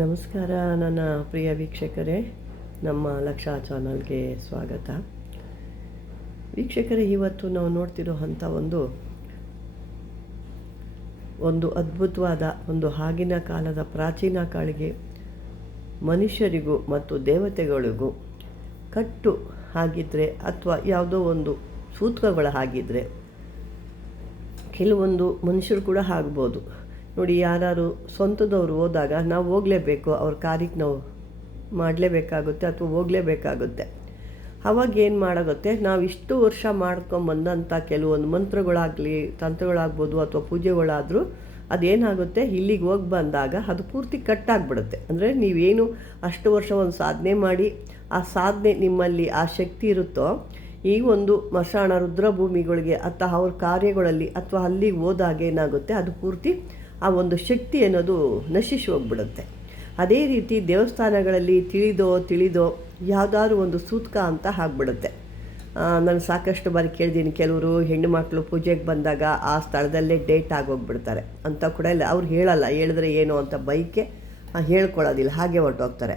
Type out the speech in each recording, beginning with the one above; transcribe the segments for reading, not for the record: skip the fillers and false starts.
ನಮಸ್ಕಾರ ನನ್ನ ಪ್ರಿಯ ವೀಕ್ಷಕರೇ, ನಮ್ಮ ಲಕ್ಷ ಚಾನಲ್ಗೆ ಸ್ವಾಗತ. ವೀಕ್ಷಕರೇ, ಇವತ್ತು ನಾವು ನೋಡ್ತಿರೋ ಅಂಥ ಒಂದು ಅದ್ಭುತವಾದ ಆಗಿನ ಕಾಲದ ಪ್ರಾಚೀನ ಕಾಳಿಗೆ ಮನುಷ್ಯರಿಗೂ ಮತ್ತು ದೇವತೆಗಳಿಗೂ ಕಟ್ಟು ಆಗಿದ್ದರೆ ಅಥವಾ ಯಾವುದೋ ಒಂದು ಸೂತ್ರಗಳ ಆಗಿದ್ದರೆ ಕೆಲವೊಂದು ಮನುಷ್ಯರು ಕೂಡ ಆಗ್ಬೋದು. ನೋಡಿ, ಯಾರು ಸ್ವಂತದವರು ಹೋದಾಗ ನಾವು ಹೋಗಲೇಬೇಕು, ಅವ್ರ ಕಾರ್ಯಕ್ಕೆ ನಾವು ಮಾಡಲೇಬೇಕಾಗುತ್ತೆ ಅಥವಾ ಹೋಗಲೇಬೇಕಾಗುತ್ತೆ. ಅವಾಗ ಏನು ಮಾಡಾಗುತ್ತೆ, ನಾವು ಇಷ್ಟು ವರ್ಷ ಮಾಡ್ಕೊಂಬಂದಂಥ ಕೆಲವೊಂದು ಮಂತ್ರಗಳಾಗಲಿ ತಂತ್ರಗಳಾಗ್ಬೋದು ಅಥವಾ ಪೂಜೆಗಳಾದರೂ ಅದೇನಾಗುತ್ತೆ, ಇಲ್ಲಿಗೆ ಹೋಗಿ ಬಂದಾಗ ಅದು ಪೂರ್ತಿ ಕಟ್ಟಾಗ್ಬಿಡುತ್ತೆ. ಅಂದರೆ ನೀವೇನು ಅಷ್ಟು ವರ್ಷ ಒಂದು ಸಾಧನೆ ಮಾಡಿ ಆ ಸಾಧನೆ ನಿಮ್ಮಲ್ಲಿ ಆ ಶಕ್ತಿ ಇರುತ್ತೋ, ಈ ಒಂದು ಮಶಾಣ ರುದ್ರಭೂಮಿಗಳಿಗೆ ಅಥವಾ ಅವ್ರ ಕಾರ್ಯಗಳಲ್ಲಿ ಅಥವಾ ಅಲ್ಲಿಗೆ ಹೋದಾಗ ಏನಾಗುತ್ತೆ, ಅದು ಪೂರ್ತಿ ಆ ಒಂದು ಶಕ್ತಿ ಅನ್ನೋದು ನಶಿಸಿ ಹೋಗ್ಬಿಡುತ್ತೆ. ಅದೇ ರೀತಿ ದೇವಸ್ಥಾನಗಳಲ್ಲಿ ತಿಳಿದೋ ಯಾವುದಾದ್ರು ಒಂದು ಸೂತಕ ಅಂತ ಆಗಿಬಿಡುತ್ತೆ. ನಾನು ಸಾಕಷ್ಟು ಬಾರಿ ಕೇಳಿದ್ದೀನಿ, ಕೆಲವರು ಹೆಣ್ಣು ಮಕ್ಕಳು ಪೂಜೆಗೆ ಬಂದಾಗ ಆ ಸ್ಥಳದಲ್ಲೇ ಡೇಟ್ ಆಗೋಗ್ಬಿಡ್ತಾರೆ ಅಂತ ಕೂಡ ಇಲ್ಲ. ಅವ್ರು ಹೇಳಲ್ಲ, ಹೇಳಿದ್ರೆ ಏನು ಅಂತ ಬೈಕೆ ಹೇಳ್ಕೊಳ್ಳೋದಿಲ್ಲ, ಹಾಗೆ ಹೊರಟೋಗ್ತಾರೆ.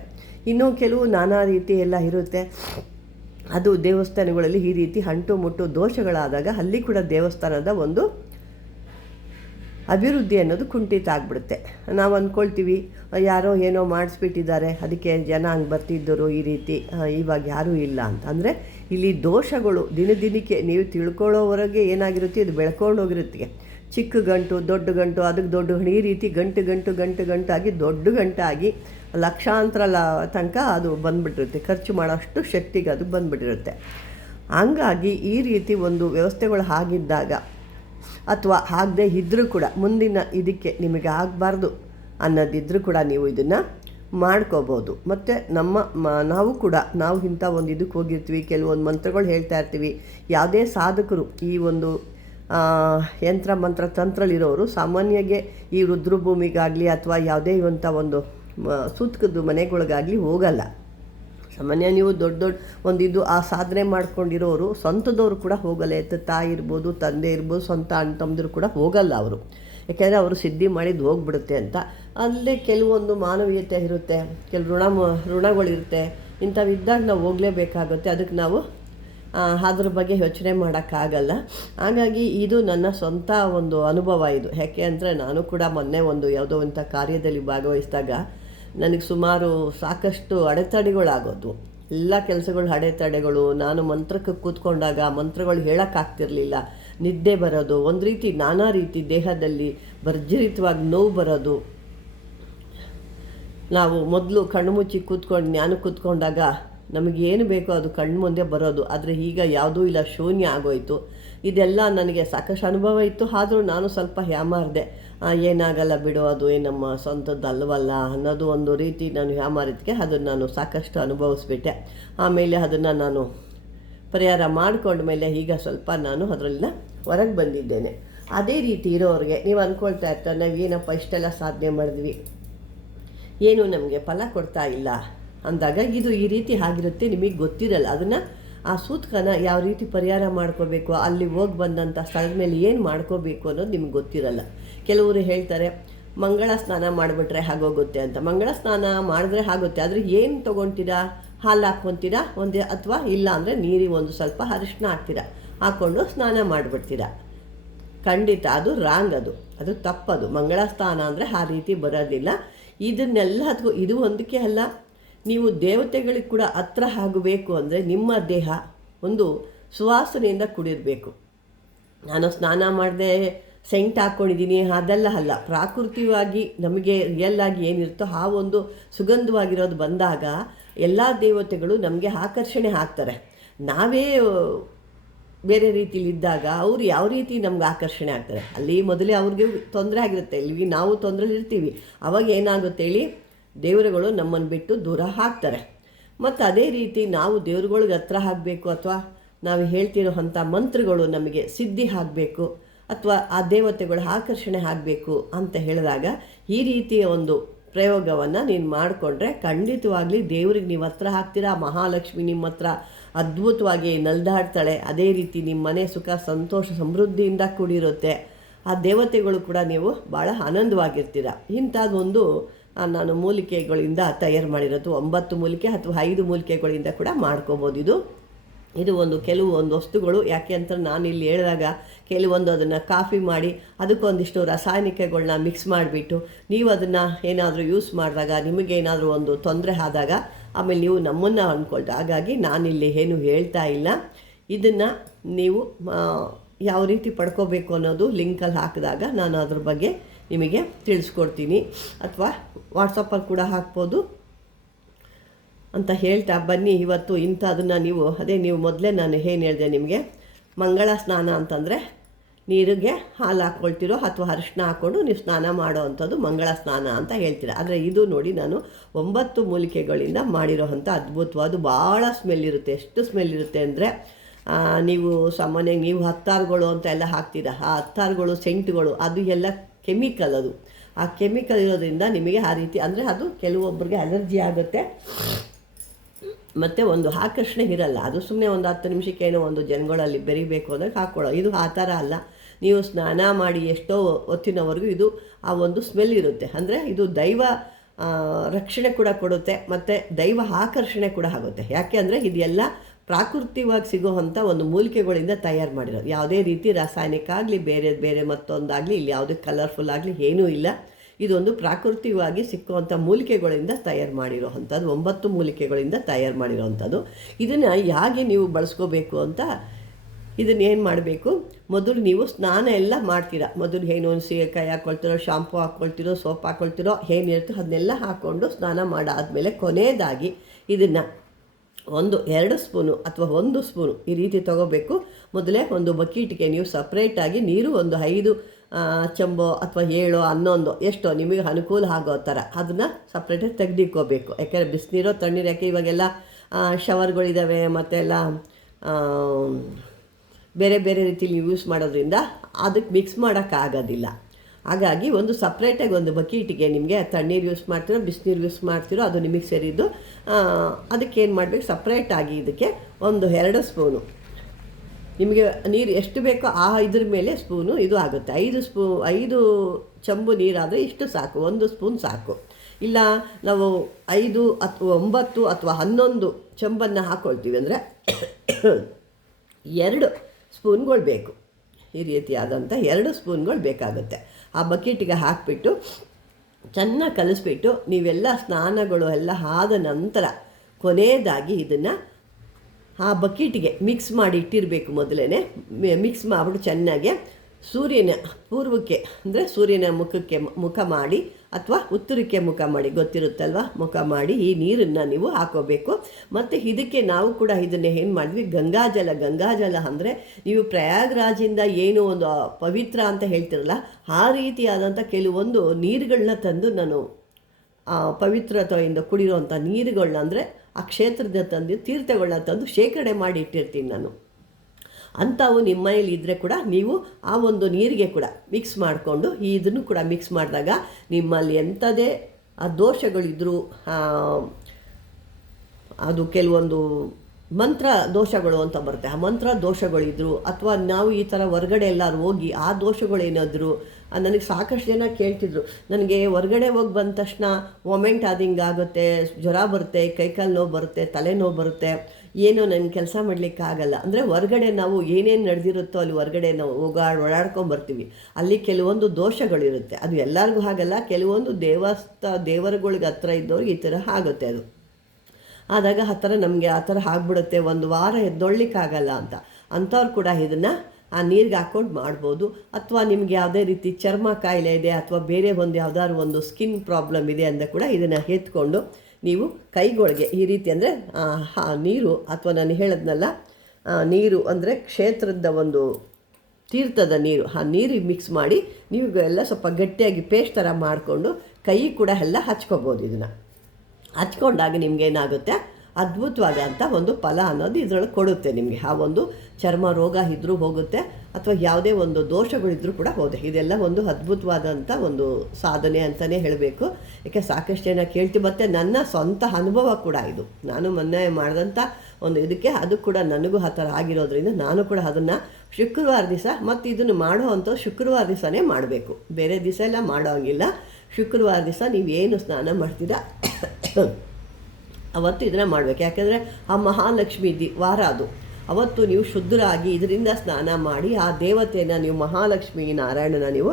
ಇನ್ನೂ ಕೆಲವು ನಾನಾ ರೀತಿ ಎಲ್ಲ ಇರುತ್ತೆ. ಅದು ದೇವಸ್ಥಾನಗಳಲ್ಲಿ ಈ ರೀತಿ ಅಂಟು ಮುಟ್ಟು ದೋಷಗಳಾದಾಗ ಅಲ್ಲಿ ಕೂಡ ದೇವಸ್ಥಾನದ ಒಂದು ಅಭಿವೃದ್ಧಿ ಅನ್ನೋದು ಕುಂಠಿತ ಆಗಿಬಿಡುತ್ತೆ. ನಾವು ಅಂದ್ಕೊಳ್ತೀವಿ, ಯಾರೋ ಏನೋ ಮಾಡಿಸ್ಬಿಟ್ಟಿದ್ದಾರೆ, ಅದಕ್ಕೆ ಜನ ಹಂಗೆ ಬರ್ತಿದ್ದರು, ಈ ರೀತಿ ಇವಾಗ ಯಾರೂ ಇಲ್ಲ ಅಂತ. ಅಂದರೆ ಇಲ್ಲಿ ದೋಷಗಳು ದಿನಕ್ಕೆ ನೀವು ತಿಳ್ಕೊಳ್ಳೋವರೆಗೆ ಏನಾಗಿರುತ್ತೆ, ಇದು ಬೆಳ್ಕೊಂಡು ಹೋಗಿರುತ್ತೆ. ಚಿಕ್ಕ ಗಂಟು ದೊಡ್ಡ ಗಂಟು, ಅದಕ್ಕೆ ದೊಡ್ಡ ಈ ರೀತಿ ಗಂಟಾಗಿ ದೊಡ್ಡ ಗಂಟಾಗಿ ಲಕ್ಷಾಂತರ ತನಕ ಅದು ಬಂದುಬಿಟ್ಟಿರುತ್ತೆ. ಖರ್ಚು ಮಾಡೋಷ್ಟು ಶಕ್ತಿಗೆ ಅದು ಬಂದುಬಿಟ್ಟಿರುತ್ತೆ. ಹಂಗಾಗಿ ಈ ರೀತಿ ಒಂದು ವ್ಯವಸ್ಥೆಗಳು ಆಗಿದ್ದಾಗ ಅಥವಾ ಆಗದೆ ಇದ್ದರೂ ಕೂಡ ಮುಂದಿನ ಇದಕ್ಕೆ ನಿಮಗೆ ಆಗಬಾರ್ದು ಅನ್ನೋದಿದ್ರೂ ಕೂಡ ನೀವು ಇದನ್ನು ಮಾಡ್ಕೋಬೋದು. ಮತ್ತು ನಾವು ಇಂಥ ಒಂದು ಇದಕ್ಕೆ ಹೋಗಿರ್ತೀವಿ, ಕೆಲವೊಂದು ಮಂತ್ರಗಳು ಹೇಳ್ತಾ ಇರ್ತೀವಿ. ಯಾವುದೇ ಸಾಧಕರು ಈ ಒಂದು ಯಂತ್ರ ಮಂತ್ರ ತಂತ್ರಲಿರೋರು ಸಾಮಾನ್ಯಗೆ ಈ ರುದ್ರಭೂಮಿಗಾಗಲಿ ಅಥವಾ ಯಾವುದೇ ಇವಂಥ ಒಂದು ಸೂತಕದ ಮನೆಗಳಿಗಾಗಲಿ ಹೋಗಲ್ಲ. ಸಾಮಾನ್ಯ ನೀವು ದೊಡ್ಡ ಒಂದಿದ್ದು ಆ ಸಾಧನೆ ಮಾಡ್ಕೊಂಡಿರೋರು ಸ್ವಂತದವರು ಕೂಡ ಹೋಗಲ್ಲ. ತಾಯಿ ಇರ್ಬೋದು, ತಂದೆ ಇರ್ಬೋದು, ಸ್ವಂತ ಅಣ್ಣ ತಮ್ಮದ್ರು ಕೂಡ ಹೋಗಲ್ಲ ಅವರು. ಯಾಕೆಂದರೆ ಅವರು ಸಿದ್ಧಿ ಮಾಡಿದ್ದು ಹೋಗ್ಬಿಡುತ್ತೆ ಅಂತ. ಅಲ್ಲೇ ಕೆಲವೊಂದು ಮಾನವೀಯತೆ ಇರುತ್ತೆ, ಕೆಲವು ಋಣಗಳಿರುತ್ತೆ. ಇಂಥವಿದ್ದಾಗ ನಾವು ಹೋಗಲೇಬೇಕಾಗುತ್ತೆ. ಅದಕ್ಕೆ ನಾವು ಅದ್ರ ಬಗ್ಗೆ ಯೋಚನೆ ಮಾಡೋಕ್ಕಾಗಲ್ಲ. ಹಾಗಾಗಿ ಇದು ನನ್ನ ಸ್ವಂತ ಒಂದು ಅನುಭವ ಇದು. ಯಾಕೆ ಅಂದರೆ ನಾನು ಕೂಡ ಮೊನ್ನೆ ಯಾವುದೋ ಇಂಥ ಕಾರ್ಯದಲ್ಲಿ ಭಾಗವಹಿಸಿದಾಗ ನನಗೆ ಸಾಕಷ್ಟು ಅಡೆತಡೆಗಳಾಗೋದು. ಎಲ್ಲ ಕೆಲಸಗಳು ಅಡೆತಡೆಗಳು. ನಾನು ಮಂತ್ರಕ್ಕೆ ಕೂತ್ಕೊಂಡಾಗ ಮಂತ್ರಗಳು ಹೇಳೋಕ್ಕಾಗ್ತಿರ್ಲಿಲ್ಲ. ನಿದ್ದೆ ಬರೋದು, ಒಂದು ರೀತಿ ನಾನಾ ರೀತಿ ದೇಹದಲ್ಲಿ ಭರ್ಜರಿತವಾಗಿ ನೋವು ಬರೋದು. ನಾವು ಮೊದಲು ಕಣ್ಣು ಮುಚ್ಚಿ ಕೂತ್ಕೊಂಡಾಗ ನಮಗೇನು ಬೇಕೋ ಅದು ಕಣ್ಣು ಮುಂದೆ ಬರೋದು. ಆದರೆ ಈಗ ಯಾವುದೂ ಇಲ್ಲ, ಶೂನ್ಯ ಆಗೋಯಿತು. ಇದೆಲ್ಲ ನನಗೆ ಸಾಕಷ್ಟು ಅನುಭವ ಇತ್ತು. ಆದರೂ ನಾನು ಸ್ವಲ್ಪ ಯಾಮಾರಿದೆ. ಏನಾಗಲ್ಲ ಬಿಡು, ಅದು ನಮ್ಮ ಸ್ವಂತದ್ದಲ್ವಲ್ಲ ಅನ್ನೋದು ಒಂದು ರೀತಿ ನಾನು ಯಾಮಾರಿದ್ದಕ್ಕೆ ಅದನ್ನು ನಾನು ಸಾಕಷ್ಟು ಅನುಭವಿಸ್ಬಿಟ್ಟೆ. ಆಮೇಲೆ ಅದನ್ನು ನಾನು ಪರಿಹಾರ ಮಾಡಿಕೊಂಡ್ಮೇಲೆ ಈಗ ಸ್ವಲ್ಪ ನಾನು ಅದರಲ್ಲಿನ ಹೊರಗೆ ಬಂದಿದ್ದೇನೆ. ಅದೇ ರೀತಿ ಇರೋರಿಗೆ ನೀವು ಅಂದ್ಕೊಳ್ತಾ ಇರ್ತಾರೆ, ನಾವು ಏನಪ್ಪ ಇಷ್ಟೆಲ್ಲ ಸಾಧನೆ ಮಾಡಿದ್ವಿ, ಏನು ನಮಗೆ ಫಲ ಕೊಡ್ತಾ ಇಲ್ಲ ಅಂದಾಗ ಇದು ಈ ರೀತಿ ಆಗಿರುತ್ತೆ. ನಿಮಗೆ ಗೊತ್ತಿರಲ್ಲ ಅದನ್ನು, ಆ ಸೂತಕನ ಯಾವ ರೀತಿ ಪರಿಹಾರ ಮಾಡ್ಕೋಬೇಕು, ಅಲ್ಲಿ ಹೋಗಿ ಬಂದಂಥ ಸ್ಥಳದ ಮೇಲೆ ಏನು ಮಾಡ್ಕೋಬೇಕು ಅನ್ನೋದು ನಿಮ್ಗೆ ಗೊತ್ತಿರಲ್ಲ. ಕೆಲವರು ಹೇಳ್ತಾರೆ ಮಂಗಳ ಸ್ನಾನ ಮಾಡಿಬಿಟ್ರೆ ಆಗೋಗುತ್ತೆ ಅಂತ. ಮಂಗಳ ಸ್ನಾನ ಮಾಡಿದ್ರೆ ಆಗುತ್ತೆ, ಆದರೆ ಏನು ತೊಗೊತೀರಾ, ಹಾಲು ಹಾಕ್ಕೊತೀರಾ ಅಥವಾ ಇಲ್ಲ ಅಂದರೆ ನೀರಿಗೆ ಒಂದು ಸ್ವಲ್ಪ ಅರಿಶಿನ ಹಾಕ್ಕೊಂಡು ಸ್ನಾನ ಮಾಡಿಬಿಡ್ತೀರಾ. ಖಂಡಿತ ಅದು ರಾಂಗ್, ಅದು ತಪ್ಪದು. ಮಂಗಳ ಸ್ನಾನ ಅಂದರೆ ಆ ರೀತಿ ಬರೋದಿಲ್ಲ. ಇದನ್ನೆಲ್ಲ ಇದು ಒಂದಕ್ಕೆ ಅಲ್ಲ, ನೀವು ದೇವತೆಗಳಿಗೆ ಕೂಡ ಹತ್ರ ಆಗಬೇಕು ಅಂದರೆ ನಿಮ್ಮ ದೇಹ ಒಂದು ಸುವಾಸನೆಯಿಂದ ಕೂಡಿರಬೇಕು. ನಾನು ಸ್ನಾನ ಮಾಡಿದೆ, ಸೆಂಟ್ ಹಾಕ್ಕೊಂಡಿದ್ದೀನಿ ಅದೆಲ್ಲ ಅಲ್ಲ. ಪ್ರಾಕೃತಿಕವಾಗಿ ನಮಗೆ ರಿಯಲ್ ಆಗಿ ಏನಿರುತ್ತೋ ಆ ಒಂದು ಸುಗಂಧವಾಗಿರೋದು ಬಂದಾಗ ಎಲ್ಲ ದೇವತೆಗಳು ನಮಗೆ ಆಕರ್ಷಣೆ ಆಗ್ತಾರೆ. ನಾವೇ ಬೇರೆ ರೀತಿಲಿದ್ದಾಗ ಅವ್ರು ಯಾವ ರೀತಿ ನಮ್ಗೆ ಆಕರ್ಷಣೆ ಆಗ್ತಾರೆ, ಅಲ್ಲಿ ಮೊದಲೇ ಅವ್ರಿಗೆ ತೊಂದರೆ ಆಗಿರುತ್ತೆ, ಇಲ್ಲಿ ನಾವು ತೊಂದರೆಲಿರ್ತೀವಿ. ಅವಾಗ ಏನಾಗುತ್ತೆ ಹೇಳಿ, ದೇವರುಗಳು ನಮ್ಮನ್ನು ಬಿಟ್ಟು ದೂರ ಹಾಕ್ತಾರೆ. ಮತ್ತು ಅದೇ ರೀತಿ ನಾವು ದೇವ್ರುಗಳಿಗೆ ಹತ್ರ ಆಗಬೇಕು ಅಥವಾ ನಾವು ಹೇಳ್ತಿರೋ ಅಂಥ ಮಂತ್ರಗಳು ನಮಗೆ ಸಿದ್ಧಿ ಆಗಬೇಕು ಅಥವಾ ಆ ದೇವತೆಗಳ ಆಕರ್ಷಣೆ ಆಗಬೇಕು ಅಂತ ಹೇಳಿದಾಗ ಈ ರೀತಿಯ ಒಂದು ಪ್ರಯೋಗವನ್ನು ನೀನು ಮಾಡಿಕೊಂಡ್ರೆ ಖಂಡಿತವಾಗಲಿ ದೇವ್ರಿಗೆ ನೀವು ಹತ್ರ ಆಗ್ತೀರಾ. ಮಹಾಲಕ್ಷ್ಮಿ ನಿಮ್ಮ ಹತ್ರ ಅದ್ಭುತವಾಗಿ ನಲ್ದಾಡ್ತಾಳೆ. ಅದೇ ರೀತಿ ನಿಮ್ಮ ಮನೆ ಸುಖ ಸಂತೋಷ ಸಮೃದ್ಧಿಯಿಂದ ಕೂಡಿರುತ್ತೆ. ಆ ದೇವತೆಗಳು ಕೂಡ ನೀವು ಭಾಳ ಆನಂದವಾಗಿರ್ತೀರ. ಇಂಥದ್ದೊಂದು ನಾನು ಮೂಲಿಕೆಗಳಿಂದ ತಯಾರು ಮಾಡಿರೋದು. 9 ಮೂಲಿಕೆ ಅಥವಾ 5 ಮೂಲಿಕೆಗಳಿಂದ ಕೂಡ ಮಾಡ್ಕೋಬೋದು. ಇದು ಕೆಲವು ವಸ್ತುಗಳು ಯಾಕೆ ಅಂತ ನಾನು ಇಲ್ಲಿ ಹೇಳಿದಾಗ ಕೆಲವೊಂದು ಅದನ್ನು ಕಾಫಿ ಮಾಡಿ ಅದಕ್ಕೊಂದಿಷ್ಟು ರಾಸಾಯನಿಕಗಳನ್ನ ಮಿಕ್ಸ್ ಮಾಡಿಬಿಟ್ಟು ನೀವು ಅದನ್ನು ಏನಾದರೂ ಯೂಸ್ ಮಾಡಿದಾಗ ನಿಮಗೇನಾದರೂ ಒಂದು ತೊಂದರೆ ಆದಾಗ ಆಮೇಲೆ ನೀವು ನಮ್ಮನ್ನು ಅಂದ್ಕೊಳ್ತು. ಹಾಗಾಗಿ ನಾನಿಲ್ಲಿ ಏನು ಹೇಳ್ತಾ ಇಲ್ಲ. ಇದನ್ನು ನೀವು ಯಾವ ರೀತಿ ಪಡ್ಕೋಬೇಕು ಅನ್ನೋದು ಲಿಂಕಲ್ಲಿ ಹಾಕಿದಾಗ ನಾನು ಅದ್ರ ಬಗ್ಗೆ ನಿಮಗೆ ತಿಳಿಸ್ಕೊಡ್ತೀನಿ, ಅಥವಾ ವಾಟ್ಸಪ್ಪಲ್ಲಿ ಕೂಡ ಹಾಕ್ಬೋದು ಅಂತ ಹೇಳ್ತಾ ಬನ್ನಿ. ಇವತ್ತು ಅದನ್ನು ನೀವು ಮೊದಲೇ ನಾನು ಏನು ಹೇಳಿದೆ ನಿಮಗೆ, ಮಂಗಳ ಸ್ನಾನ ಅಂತಂದರೆ ನೀರಿಗೆ ಹಾಲು ಹಾಕ್ಕೊಳ್ತಿರೋ ಅಥವಾ ಅರಿಶಿನ ಹಾಕ್ಕೊಂಡು ನೀವು ಸ್ನಾನ ಮಾಡೋ ಅಂಥದ್ದು ಮಂಗಳ ಸ್ನಾನ ಅಂತ ಹೇಳ್ತೀರ. ಆದರೆ ಇದು ನೋಡಿ, ನಾನು 9 ಮೂಲಿಕೆಗಳಿಂದ ಮಾಡಿರೋ ಅಂಥ ಅದ್ಭುತವಾದ ಭಾಳ ಸ್ಮೆಲ್ ಇರುತ್ತೆ. ಎಷ್ಟು ಸ್ಮೆಲ್ ಇರುತ್ತೆ ಅಂದರೆ ನೀವು ಸಾಮಾನ್ಯವಾಗಿ ನೀವು ಹತ್ತಾರುಗಳು ಅಂತ ಎಲ್ಲ ಹಾಕ್ತೀರ. ಆ ಹತ್ತಾರುಗಳು ಸೆಂಟ್ಗಳು ಅದು ಎಲ್ಲ ಕೆಮಿಕಲ್. ಆ ಕೆಮಿಕಲ್ ಇರೋದ್ರಿಂದ ನಿಮಗೆ ಆ ರೀತಿ ಅಂದರೆ ಅದು ಕೆಲವೊಬ್ಬರಿಗೆ ಅಲರ್ಜಿ ಆಗುತ್ತೆ ಮತ್ತು ಒಂದು ಆಕರ್ಷಣೆ ಇರಲ್ಲ. ಅದು ಸುಮ್ಮನೆ ಒಂದು 10 ನಿಮಿಷಕ್ಕೆ ಏನೋ ಒಂದು ಜನಗಳಲ್ಲಿ ಬೆರಿಬೇಕು ಅಂದಾಗ ಹಾಕ್ಕೊಳ್ಳೋ. ಇದು ಆ ಥರ ಅಲ್ಲ. ನೀವು ಸ್ನಾನ ಮಾಡಿ ಎಷ್ಟೋ ಹೊತ್ತಿನವರೆಗೂ ಇದು ಆ ಒಂದು ಸ್ಮೆಲ್ ಇರುತ್ತೆ. ಅಂದರೆ ಇದು ದೈವ ರಕ್ಷಣೆ ಕೂಡ ಕೊಡುತ್ತೆ ಮತ್ತು ದೈವ ಆಕರ್ಷಣೆ ಕೂಡ ಆಗುತ್ತೆ. ಯಾಕೆ ಅಂದರೆ ಇದೆಲ್ಲ ಪ್ರಾಕೃತಿಕವಾಗಿ ಸಿಗೋವಂಥ ಒಂದು ಮೂಲಿಕೆಗಳಿಂದ ತಯಾರು ಮಾಡಿರೋದು. ಯಾವುದೇ ರೀತಿ ರಾಸಾಯನಿಕ ಆಗಲಿ ಬೇರೆ ಮತ್ತೊಂದಾಗಲಿ ಇಲ್ಲಿ ಯಾವುದೇ ಕಲರ್ಫುಲ್ ಆಗಲಿ ಏನೂ ಇಲ್ಲ. ಇದೊಂದು ಪ್ರಾಕೃತಿಕವಾಗಿ ಸಿಕ್ಕುವಂಥ ಮೂಲಿಕೆಗಳಿಂದ ತಯಾರು ಮಾಡಿರೋವಂಥದ್ದು. 9 ಮೂಲಿಕೆಗಳಿಂದ ತಯಾರು ಮಾಡಿರೋವಂಥದ್ದು. ಇದನ್ನು ಹೇಗೆ ನೀವು ಬಳಸ್ಕೋಬೇಕು ಅಂತ, ಇದನ್ನೇನು ಮಾಡಬೇಕು, ಮೊದಲು ನೀವು ಸ್ನಾನ ಎಲ್ಲ ಮಾಡ್ತೀರಾ. ಮೊದಲು ಏನು ಸೀಗೆಕಾಯಿ ಹಾಕ್ಕೊಳ್ತಿರೋ, ಶಾಂಪು ಹಾಕ್ಕೊಳ್ತಿರೋ, ಸೋಪ್ ಹಾಕ್ಕೊಳ್ತಿರೋ, ಏನಿರುತ್ತೋ ಅದನ್ನೆಲ್ಲ ಹಾಕ್ಕೊಂಡು ಸ್ನಾನ ಮಾಡಾದಮೇಲೆ ಕೊನೆಯದಾಗಿ ಇದನ್ನು 2 ಸ್ಪೂನು ಅಥವಾ 1 ಸ್ಪೂನು ಈ ರೀತಿ ತೊಗೋಬೇಕು. ಮೊದಲೇ ಒಂದು ಬಕೀಟಿಗೆ ನೀವು ಸಪ್ರೇಟಾಗಿ ನೀರು 5 ಚಂಬು ಅಥವಾ 7 11 ಎಷ್ಟೋ ನಿಮಗೆ ಅನುಕೂಲ ಆಗೋ ಥರ ಅದನ್ನು ಸಪ್ರೇಟಾಗಿ ತೆಗೆದಿಕ್ಕೋಬೇಕು. ಯಾಕೆಂದರೆ ಬಿಸಿನೀರೋ ತಣ್ಣೀರು, ಯಾಕೆ ಇವಾಗೆಲ್ಲ ಶವರ್ಗಳಿದ್ದಾವೆ ಮತ್ತೆಲ್ಲ ಬೇರೆ ರೀತಿಲಿ ಯೂಸ್ ಮಾಡೋದ್ರಿಂದ ಅದಕ್ಕೆ ಮಿಕ್ಸ್ ಮಾಡೋಕ್ಕಾಗೋದಿಲ್ಲ. ಹಾಗಾಗಿ ಒಂದು ಸಪ್ರೇಟಾಗಿ ಒಂದು ಬಕೀಟಿಗೆ ನಿಮಗೆ ತಣ್ಣೀರು ಯೂಸ್ ಮಾಡ್ತಿರೋ ಬಿಸಿನೀರು ಯೂಸ್ ಮಾಡ್ತಿರೋ ಅದು ನಿಮಗೆ ಸೇರಿದ್ದು. ಅದಕ್ಕೇನು ಮಾಡಬೇಕು, ಸಪ್ರೇಟಾಗಿ ಇದಕ್ಕೆ 2 ಸ್ಪೂನು ನಿಮಗೆ ನೀರು ಎಷ್ಟು ಬೇಕೋ ಇದ್ರ ಮೇಲೆ ಸ್ಪೂನು ಇದು ಆಗುತ್ತೆ. 5 ಚಂಬು ನೀರಾದರೆ ಇಷ್ಟು ಸಾಕು, 1 ಸ್ಪೂನ್ ಸಾಕು. ಇಲ್ಲ ನಾವು 5 ಅಥವಾ 9 ಅಥವಾ 11 ಚಂಬನ್ನು ಹಾಕ್ಕೊಳ್ತೀವಿ ಅಂದರೆ 2 ಸ್ಪೂನ್ಗಳು ಬೇಕು. ಈ ರೀತಿಯಾದಂಥ 2 ಸ್ಪೂನ್ಗಳು ಬೇಕಾಗುತ್ತೆ. ಆ ಬಕೆಟಿಗೆ ಹಾಕಿಬಿಟ್ಟು ಚೆನ್ನಾಗಿ ಕಲಿಸ್ಬಿಟ್ಟು ನೀವೆಲ್ಲ ಸ್ನಾನಗಳು ಎಲ್ಲ ಆದ ನಂತರ ಕೊನೆಯದಾಗಿ ಇದನ್ನು ಆ ಬಕೆಟಿಗೆ ಮಿಕ್ಸ್ ಮಾಡಿ ಇಟ್ಟಿರಬೇಕು. ಮೊದಲೇ ಮಿಕ್ಸ್ ಮಾಡಿಬಿಟ್ಟು ಚೆನ್ನಾಗೆ ಸೂರ್ಯನ ಪೂರ್ವಕ್ಕೆ ಅಂದರೆ ಸೂರ್ಯನ ಮುಖ ಮಾಡಿ ಅಥವಾ ಉತ್ತರಕ್ಕೆ ಮುಖ ಮಾಡಿ, ಗೊತ್ತಿರುತ್ತಲ್ವ, ಮುಖ ಮಾಡಿ ಈ ನೀರನ್ನು ನೀವು ಹಾಕೋಬೇಕು. ಮತ್ತು ಇದಕ್ಕೆ ನಾವು ಕೂಡ ಇದನ್ನೇ ಏನು ಮಾಡಿದ್ವಿ, ಗಂಗಾಜಲ ಅಂದರೆ ನೀವು ಪ್ರಯಾಗ್ರಾಜಿಂದ ಏನು ಒಂದು ಪವಿತ್ರ ಅಂತ ಹೇಳ್ತಿರಲ್ಲ, ಆ ರೀತಿಯಾದಂಥ ಕೆಲವೊಂದು ನೀರುಗಳನ್ನ ತಂದು ನಾನು ಪವಿತ್ರತೆಯಿಂದ ಕುಡಿರೋವಂಥ ನೀರುಗಳನ್ನ ಅಂದರೆ ಆ ಕ್ಷೇತ್ರದ ತಂದು ತೀರ್ಥಗಳನ್ನ ತಂದು ಶೇಖರಣೆ ಮಾಡಿ ಇಟ್ಟಿರ್ತೀನಿ ನಾನು. ಅಂಥವು ನಿಮ್ಮ ಮನೇಲಿ ಇದ್ದರೆ ಕೂಡ ನೀವು ಆ ಒಂದು ನೀರಿಗೆ ಕೂಡ ಮಿಕ್ಸ್ ಮಾಡಿಕೊಂಡು ಇದನ್ನು ಕೂಡ ಮಿಕ್ಸ್ ಮಾಡಿದಾಗ ನಿಮ್ಮಲ್ಲಿ ಎಂಥದೇ ಆ ದೋಷಗಳಿದ್ದರೂ ಅದು ಕೆಲವೊಂದು ಮಂತ್ರ ದೋಷಗಳು ಅಂತ ಬರುತ್ತೆ. ಆ ಮಂತ್ರ ದೋಷಗಳಿದ್ರು ಅಥವಾ ನಾವು ಈ ಥರ ಹೊರ್ಗಡೆ ಎಲ್ಲರೂ ಹೋಗಿ ಆ ದೋಷಗಳೇನಾದರೂ, ನನಗೆ ಸಾಕಷ್ಟು ಜನ ಕೇಳ್ತಿದ್ರು, ನನಗೆ ಹೊರ್ಗಡೆ ಹೋಗಿ ಬಂದ ತಕ್ಷಣ ವಾಮೆಂಟ್ ಆದಿಂಗೆ ಆಗುತ್ತೆ, ಜ್ವರ ಬರುತ್ತೆ, ಕೈಕಾಲು ನೋವು ಬರುತ್ತೆ, ತಲೆನೋವು ಬರುತ್ತೆ, ಏನೋ ನನ್ನ ಕೆಲಸ ಮಾಡಲಿಕ್ಕಾಗಲ್ಲ. ಅಂದರೆ ಹೊರ್ಗಡೆ ನಾವು ಏನೇನು ನಡೆದಿರುತ್ತೋ ಅಲ್ಲಿ ಹೊರ್ಗಡೆ ನಾವು ಓಡಾಡ್ಕೊಂಬರ್ತೀವಿ, ಅಲ್ಲಿ ಕೆಲವೊಂದು ದೋಷಗಳಿರುತ್ತೆ. ಅದು ಎಲ್ಲರಿಗೂ ಆಗಲ್ಲ, ಕೆಲವೊಂದು ದೇವರುಗಳಿಗೆ ಹತ್ರ ಇದ್ದವ್ರಿಗೆ ಈ ಥರ ಆಗುತ್ತೆ. ಅದು ಆದಾಗ ಆ ಥರ ನಮಗೆ ಆ ಥರ ಆಗಿಬಿಡುತ್ತೆ, ಒಂದು ವಾರ ಎದ್ದೊಳ್ಲಿಕ್ಕಾಗಲ್ಲ ಅಂತ ಅಂಥವ್ರು ಕೂಡ ಇದನ್ನು ಆ ನೀರಿಗೆ ಹಾಕ್ಕೊಂಡು ಮಾಡ್ಬೋದು. ಅಥವಾ ನಿಮ್ಗೆ ಯಾವುದೇ ರೀತಿ ಚರ್ಮ ಕಾಯಿಲೆ ಇದೆ ಅಥವಾ ಬೇರೆ ಯಾವ್ದಾದ್ರು ಒಂದು ಸ್ಕಿನ್ ಪ್ರಾಬ್ಲಮ್ ಇದೆ ಅಂದ ಕೂಡ ಇದನ್ನು ಎತ್ಕೊಂಡು ನೀವು ಕೈಗಳಿಗೆ ಈ ರೀತಿ ಅಂದರೆ ನೀರು ಅಥವಾ ನಾನು ಹೇಳಿದ್ನಲ್ಲ, ನೀರು ಅಂದರೆ ಕ್ಷೇತ್ರದ ಒಂದು ತೀರ್ಥದ ನೀರು, ಆ ನೀರಿಗೆ ಮಿಕ್ಸ್ ಮಾಡಿ ನೀವು ಎಲ್ಲ ಸ್ವಲ್ಪ ಗಟ್ಟಿಯಾಗಿ ಪೇಸ್ಟ್ ಥರ ಮಾಡಿಕೊಂಡು ಕೈ ಕೂಡ ಎಲ್ಲ ಹಚ್ಕೋಬೋದು. ಇದನ್ನು ಹಚ್ಕೊಂಡಾಗ ನಿಮಗೇನಾಗುತ್ತೆ, ಅದ್ಭುತವಾದಂಥ ಒಂದು ಫಲ ಅನ್ನೋದು ಇದರೊಳಗೆ ಕೊಡುತ್ತೆ ನಿಮಗೆ. ಆ ಒಂದು ಚರ್ಮ ರೋಗ ಇದ್ದರೂ ಹೋಗುತ್ತೆ ಅಥವಾ ಯಾವುದೇ ಒಂದು ದೋಷಗಳಿದ್ರೂ ಕೂಡ ಹೋದೆ. ಇದೆಲ್ಲ ಒಂದು ಅದ್ಭುತವಾದಂಥ ಒಂದು ಸಾಧನೆ ಅಂತಲೇ ಹೇಳಬೇಕು. ಯಾಕೆ ಸಾಕಷ್ಟು ಜನ ಕೇಳ್ತೀವಿ, ಮತ್ತು ನನ್ನ ಸ್ವಂತ ಅನುಭವ ಕೂಡ ಇದು. ನಾನು ಮೊನ್ನೆ ಮಾಡಿದಂಥ ಒಂದು ಇದಕ್ಕೆ ಅದು ಕೂಡ ನನಗೂ ಆ ಥರ ಆಗಿರೋದ್ರಿಂದ ನಾನು ಕೂಡ ಅದನ್ನು ಶುಕ್ರವಾರ ದಿವಸ, ಮತ್ತು ಇದನ್ನು ಮಾಡೋ ಅಂಥ ಶುಕ್ರವಾರ ದಿವಸನೇ ಮಾಡಬೇಕು, ಬೇರೆ ದಿವಸ ಎಲ್ಲ ಮಾಡೋ ಹಂಗಿಲ್ಲ. ಶುಕ್ರವಾರ ದಿವಸ ನೀವೇನು ಸ್ನಾನ ಮಾಡ್ತೀರಾ ಅವತ್ತು ಇದನ್ನು ಮಾಡಬೇಕು. ಯಾಕೆಂದರೆ ಆ ಮಹಾಲಕ್ಷ್ಮಿ ವಾರ ಅದು. ಅವತ್ತು ನೀವು ಶುದ್ಧರಾಗಿ ಇದರಿಂದ ಸ್ನಾನ ಮಾಡಿ ಆ ದೇವತೆಯನ್ನು ನೀವು ಮಹಾಲಕ್ಷ್ಮಿ ನಾರಾಯಣನ ನೀವು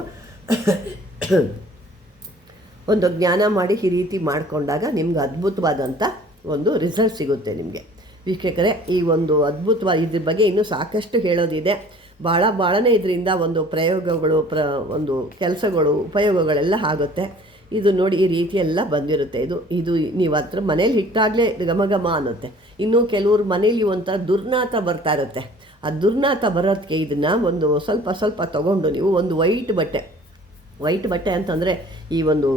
ಒಂದು ಜ್ಞಾನ ಮಾಡಿ ಈ ರೀತಿ ಮಾಡಿಕೊಂಡಾಗ ನಿಮ್ಗೆ ಅದ್ಭುತವಾದಂಥ ಒಂದು ರಿಸಲ್ಟ್ ಸಿಗುತ್ತೆ ನಿಮಗೆ. ವೀಕ್ಷಕರೇ, ಈ ಒಂದು ಅದ್ಭುತವಾದ ಇದ್ರ ಬಗ್ಗೆ ಇನ್ನೂ ಸಾಕಷ್ಟು ಹೇಳೋದಿದೆ. ಭಾಳನೇ ಇದರಿಂದ ಒಂದು ಪ್ರಯೋಗಗಳು ಒಂದು ಕೆಲಸಗಳು ಉಪಯೋಗಗಳೆಲ್ಲ ಆಗುತ್ತೆ. ಇದು ನೋಡಿ ಈ ರೀತಿ ಎಲ್ಲ ಬಂದಿರುತ್ತೆ. ಇದು ನೀವು ಹತ್ರ ಮನೇಲಿ ಇಟ್ಟಾಗಲೇ ಘಮ ಅನ್ನುತ್ತೆ. ಇನ್ನೂ ಕೆಲವ್ರು ಮನೇಲಿ ಒಂಥರ ದುರ್ನಾತ ಬರ್ತಾ ಇರುತ್ತೆ. ಆ ದುರ್ನಾತ ಬರೋದಕ್ಕೆ ಇದನ್ನು ಒಂದು ಸ್ವಲ್ಪ ತೊಗೊಂಡು ನೀವು ಒಂದು ವೈಟ್ ಬಟ್ಟೆ ಅಂತಂದರೆ ಈ ಒಂದು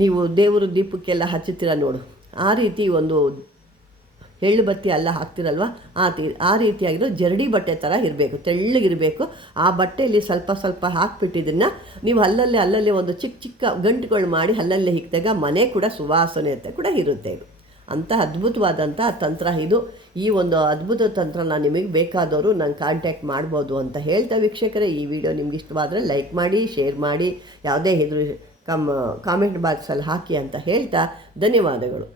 ನೀವು ದೇವರು ದೀಪಕ್ಕೆಲ್ಲ ಹಚ್ಚುತ್ತೀರ ನೋಡು, ಆ ರೀತಿ ಒಂದು ಎಳ್ಳು ಬತ್ತಿ ಎಲ್ಲ ಹಾಕ್ತಿರಲ್ವ, ಆ ರೀತಿಯಾಗಿರೋ ಜರಡಿ ಬಟ್ಟೆ ಥರ ಇರಬೇಕು, ತೆಳ್ಳಗಿರಬೇಕು. ಆ ಬಟ್ಟೆಯಲ್ಲಿ ಸ್ವಲ್ಪ ಹಾಕ್ಬಿಟ್ಟಿದ್ದನ್ನು ನೀವು ಅಲ್ಲಲ್ಲೇ ಒಂದು ಚಿಕ್ಕ ಗಂಟುಗಳು ಮಾಡಿ ಅಲ್ಲಲ್ಲೇ ಹಿಕ್ಕಿದಾಗ ಮನೆ ಕೂಡ ಸುವಾಸನೆ ಕೂಡ ಇರುತ್ತೆ. ಇದು ಅಂಥ ಅದ್ಭುತವಾದಂಥ ತಂತ್ರ ಇದು. ಈ ಒಂದು ಅದ್ಭುತ ತಂತ್ರನ ನಿಮಗೆ ಬೇಕಾದವರು ನಾನು ಕಾಂಟ್ಯಾಕ್ಟ್ ಮಾಡ್ಬೋದು ಅಂತ ಹೇಳ್ತಾ ವೀಕ್ಷಕರೇ, ಈ ವಿಡಿಯೋ ನಿಮ್ಗೆ ಇಷ್ಟವಾದರೆ ಲೈಕ್ ಮಾಡಿ, ಶೇರ್ ಮಾಡಿ, ಯಾವುದೇ ಇದ್ರೂ ಕಾಮೆಂಟ್ ಬಾಕ್ಸಲ್ಲಿ ಹಾಕಿ ಅಂತ ಹೇಳ್ತಾ ಧನ್ಯವಾದಗಳು.